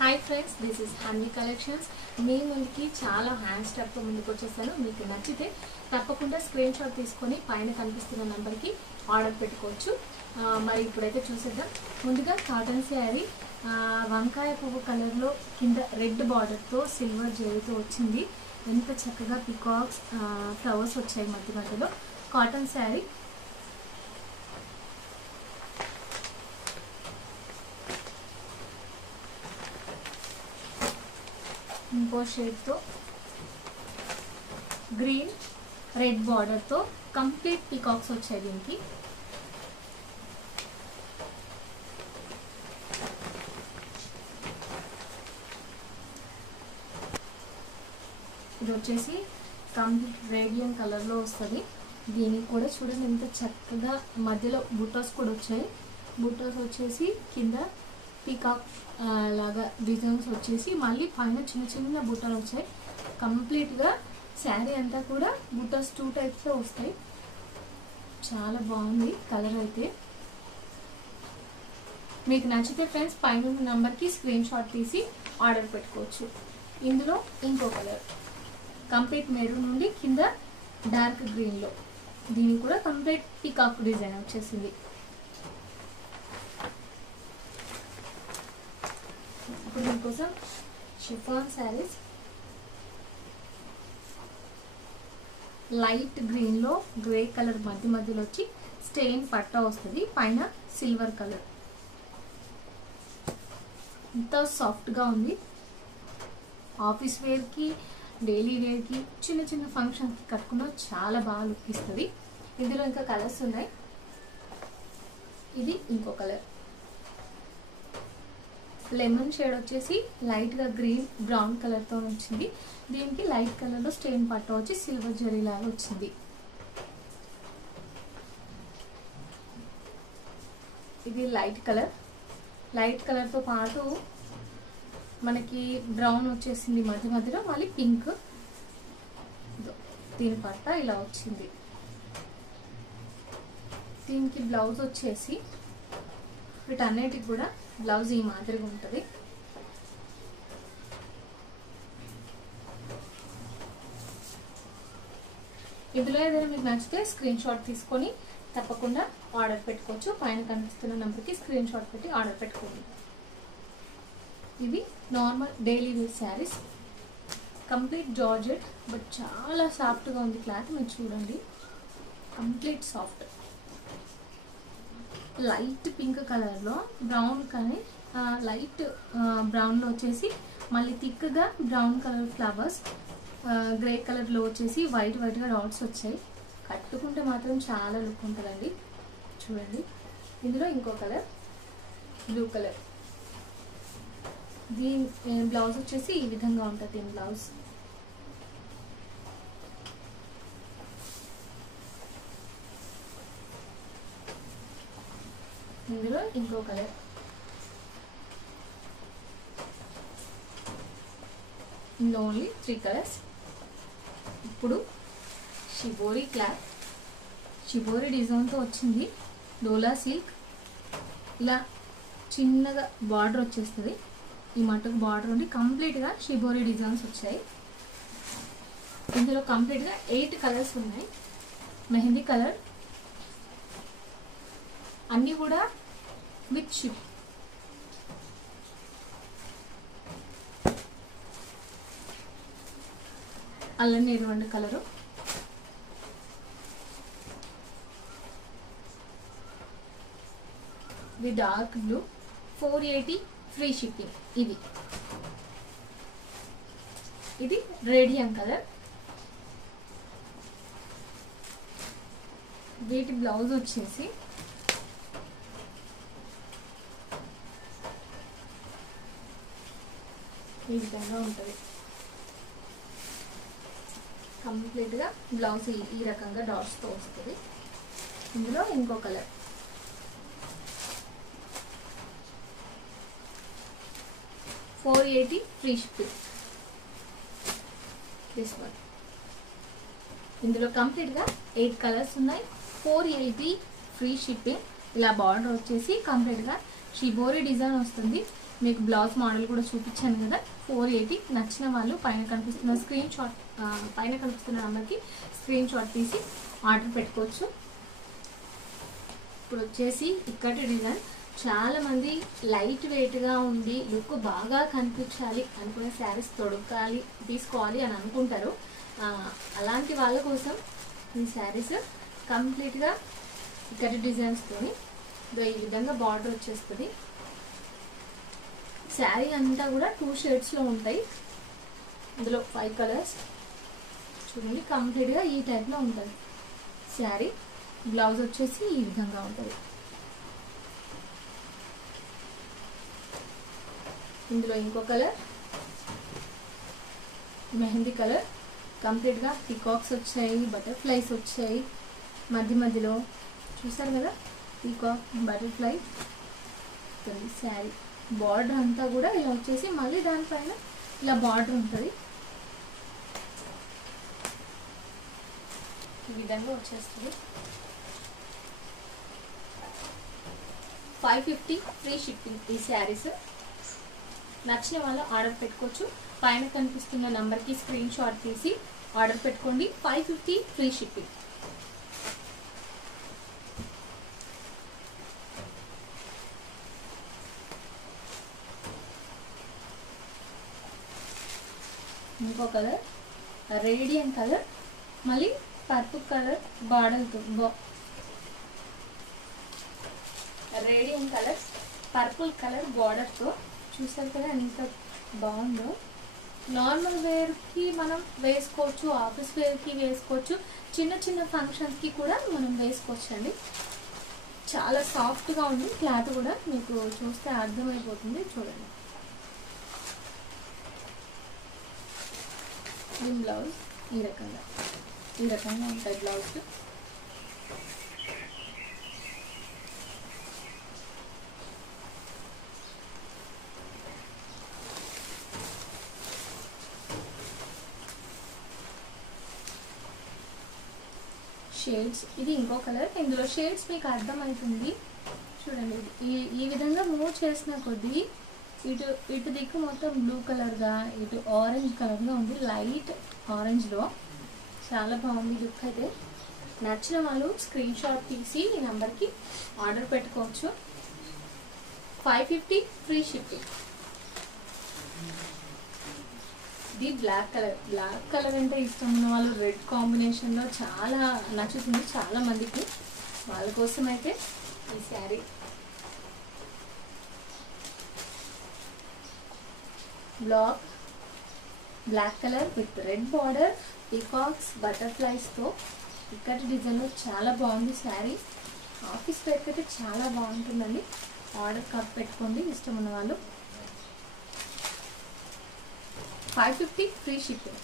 Hi friends, this is honey collections. మీ ముందుకి చాలా హ్యాండ్ స్టాక్తో ముందుకు వచ్చేసాను. మీకు నచ్చితే తప్పకుండా స్క్రీన్ షాట్ తీసుకొని పైన కనిపిస్తున్న నెంబర్కి ఆర్డర్ పెట్టుకోవచ్చు. మరి ఇప్పుడైతే చూసేద్దాం. ముందుగా కాటన్ శారీ వంకాయ పువ్వు కలర్లో కింద రెడ్ బార్డర్తో సిల్వర్ జరీతో వచ్చింది. ఎంత చక్కగా పికాక్స్ ఫ్లవర్స్ వచ్చాయి మధ్య మధ్యలో. కాటన్ శారీ ఇంకో షేడ్తో గ్రీన్ రెడ్ బార్డర్తో కంప్లీట్ పికాక్స్ వచ్చాయి. దీనికి ఇది వచ్చేసి కంప్లీట్ రేడియం కలర్లో వస్తుంది. దీనికి కూడా చూడండి ఎంత చక్కగా మధ్యలో బుటాస్ కూడా వచ్చాయి. బుటాస్ వచ్చేసి కింద పీకాక్ లాగా డిజైన్స్ వచ్చేసి మళ్ళీ పైన చిన్న చిన్న బుట్టలు వచ్చాయి. కంప్లీట్గా శారీ అంతా కూడా బుటాస్ 2 టైప్స్లో వస్తాయి. చాలా బాగుంది కలర్ అయితే. మీకు నచ్చితే ఫ్రెండ్స్ పైన నెంబర్కి స్క్రీన్ షాట్ తీసి ఆర్డర్ పెట్టుకోవచ్చు. ఇందులో ఇంకో కలర్ కంప్లీట్ మెరూన్ నుండి కింద డార్క్ గ్రీన్లో, దీనికి కూడా కంప్లీట్ పీకాక్ డిజైన్ వచ్చేసింది. ఇప్పుడు దీనికోసం షిఫాన్ శారీస్ లైట్ గ్రీన్లో గ్రే కలర్ మధ్య మధ్యలో వచ్చి స్టెయిన్ పట్టా వస్తుంది. పైన సిల్వర్ కలర్ ఎంత సాఫ్ట్గా ఉంది. ఆఫీస్ వేర్కి డైలీ వేర్కి చిన్న చిన్న ఫంక్షన్కి కట్టుకున్న చాలా బాగా లుక్ ఇస్తుంది. ఇందులో ఇంకా కలర్స్ ఉన్నాయి. ఇది ఇంకో కలర్ లెమన్ షేడ్ వచ్చేసి లైట్గా గ్రీన్ బ్రౌన్ కలర్తో వచ్చింది. దీనికి లైట్ కలర్లో స్టెయిన్ పట్ట వచ్చి సిల్వర్ జరీ లాగా వచ్చింది. ఇది లైట్ కలర్తో పాటు మనకి బ్రౌన్ వచ్చేసింది మధ్య మధ్యలో, మళ్ళీ పింక్. దీని పట్ట ఇలా వచ్చింది. దీనికి బ్లౌజ్ వచ్చేసి వీటన్నిటికి కూడా బ్లౌజ్ ఈ మాదిరిగా ఉంటుంది. ఇందులో ఏదైనా మీకు నచ్చితే స్క్రీన్ షాట్ తీసుకొని తప్పకుండా ఆర్డర్ పెట్టుకోవచ్చు. పైన కనిపిస్తున్న నెంబర్కి స్క్రీన్ షాట్ పెట్టి ఆర్డర్ పెట్టుకోండి. ఇవి normal daily wear saris, complete georgette, but చాలా సాఫ్ట్గా ఉంది క్లాత్. మీరు చూడండి, కంప్లీట్ సాఫ్ట్. లైట్ పింక్ కలర్లో బ్రౌన్ కానీ లైట్ బ్రౌన్లో వచ్చేసి మళ్ళీ థిక్గా బ్రౌన్ కలర్ ఫ్లవర్స్, గ్రే కలర్లో వచ్చేసి వైట్గా డాట్స్ వచ్చాయి. కట్టుకుంటే మాత్రం చాలా లుక్ ఉంటుందండి. చూడండి, ఇందులో ఇంకో కలర్ బ్లూ కలర్. దీని బ్లౌజ్ వచ్చేసి ఈ విధంగా ఉంటుంది. దీని బ్లౌజ్ ఇందులో ఇంకో కలర్. ఇందులో ఓన్లీ 3 కలర్స్. ఇప్పుడు షిబోరి క్లాత్, షిబోరి డిజైన్తో వచ్చింది. డోలా సిల్క్ ఇలా చిన్నగా బార్డర్ వచ్చేస్తుంది. ఈ మట్టుకు బార్డర్ ఉండి కంప్లీట్గా షిబోరి డిజైన్స్ వచ్చాయి. ఇందులో కంప్లీట్గా 8 కలర్స్ ఉన్నాయి. మెహందీ కలర్, అన్నీ కూడా విత్ షిప్. అల్లనే ఎర్రవండి కలరు, ఇది డార్క్ బ్లూ, 480 ఫ్రీ షిప్పింగ్. ఇది రేడియం కలర్. వీటి బ్లౌజ్ వచ్చేసి ఈ విధంగా ఉంటుంది. కంప్లీట్గా బ్లౌజ్ ఈ రకంగా డాట్స్తో వస్తుంది. ఇందులో ఇంకో colour, $480 free shipping. This one. ఇందులో కంప్లీట్గా 8 కలర్స్ ఉన్నాయి. 480 ఫ్రీ షిప్పింగ్. ఇలా బార్డర్ వచ్చేసి కంప్లీట్గా షిబోరి డిజైన్ వస్తుంది. మీకు బ్లౌజ్ మోడల్ కూడా చూపించాను కదా. 480. నచ్చిన వాళ్ళు పైన కనిపిస్తున్న నెంబర్కి స్క్రీన్ షాట్ తీసి ఆర్డర్ పెట్టుకోవచ్చు. ఇప్పుడు వచ్చేసి ఇక్కటి డిజైన్. చాలామంది లైట్ వెయిట్గా ఉండి లుక్ బాగా కనిపించాలి అనుకునే శారీస్ తీసుకోవాలి అని అనుకుంటారు. అలాంటి వాళ్ళ కోసం ఈ శారీస్ కంప్లీట్గా ఇక్కటి డిజైన్స్తోని ఈ విధంగా బార్డర్ వచ్చేస్తుంది. శారీ అంతా కూడా 2 షేడ్స్లో ఉంటాయి. ఇందులో 5 కలర్స్ చూడండి. కంప్లీట్గా ఈ టైప్లో ఉంటుంది శారీ. బ్లౌజ్ వచ్చేసి ఈ విధంగా ఉంటుంది. ఇందులో ఇంకో కలర్ మెహందీ కలర్. కంప్లీట్గా పీకాక్స్ వచ్చాయి, బటర్ఫ్లైస్ వచ్చాయి. మధ్యలో చూసారు కదా పీకాక్ బటర్ఫ్లై శారీ. బార్డర్ అంతా కూడా ఇలా వచ్చేసి మళ్ళీ దానిపైన ఇలా బార్డర్ ఉంటుంది. ఈ విధంగా వచ్చేస్తుంది. 550 ఫ్రీ షిప్పింగ్ ఈ శారీస్. నచ్చిన వాళ్ళు ఆర్డర్ పెట్టుకోవచ్చు. పైన కనిపిస్తున్న నంబర్కి స్క్రీన్ షాట్ తీసి ఆర్డర్ పెట్టుకోండి. 550 ఫ్రీ షిప్పింగ్. ఇంకో కలర్ రేడియం కలర్, మళ్ళీ పర్పుల్ కలర్ బార్డర్తో రేడియం కలర్ పర్పుల్ కలర్ బార్డర్తో చూసారు కదా ఎంత బాగుందో. నార్మల్ వేర్కి మనం వేసుకోవచ్చు, ఆఫీస్ వేర్కి వేసుకోవచ్చు, చిన్న ఫంక్షన్స్కి కూడా మనం వేసుకోవచ్చు అండి. చాలా సాఫ్ట్గా ఉంది క్లాత్ కూడా, మీకు చూస్తే అర్థమైపోతుంది. చూడండి ఈ బ్లౌజ్ ఈ రకంగా ఉంటుంది బ్లౌజ్. షేడ్స్ ఇది ఇంకో కలర్. ఇందులో షేడ్స్ మీకు అర్థమవుతుంది చూడండి. ఈ విధంగా మూవ్ చేసిన కొద్దీ ఇటు దిక్కు మొత్తం బ్లూ కలర్గా, ఇటు ఆరెంజ్ కలర్గా ఉంది, లైట్ ఆరెంజ్లో. చాలా బాగుంది లుక్ అయితే. నచ్చిన వాళ్ళు స్క్రీన్ షాట్ తీసి ఈ నెంబర్కి ఆర్డర్ పెట్టుకోవచ్చు. 550 ఫ్రీ షిప్పింగ్. ఇది బ్లాక్ కలర్ అంటే ఇష్టం ఉన్న వాళ్ళు రెడ్ కాంబినేషన్లో చాలా నచ్చుతుంది చాలా మందికి. వాళ్ళ కోసం అయితే ఈ sari. Black colour with red border, peacocks బటర్ఫ్లైస్తో ఇక్కడి డిజైన్లో చాలా బాగుంది శారీ. ఆఫీస్ వేర్కి అయితే చాలా బాగుంటుందండి. ఆర్డర్ పెట్టుకోండి ఇష్టం ఉన్న వాళ్ళు. 550 ఫ్రీ షిప్పింగ్.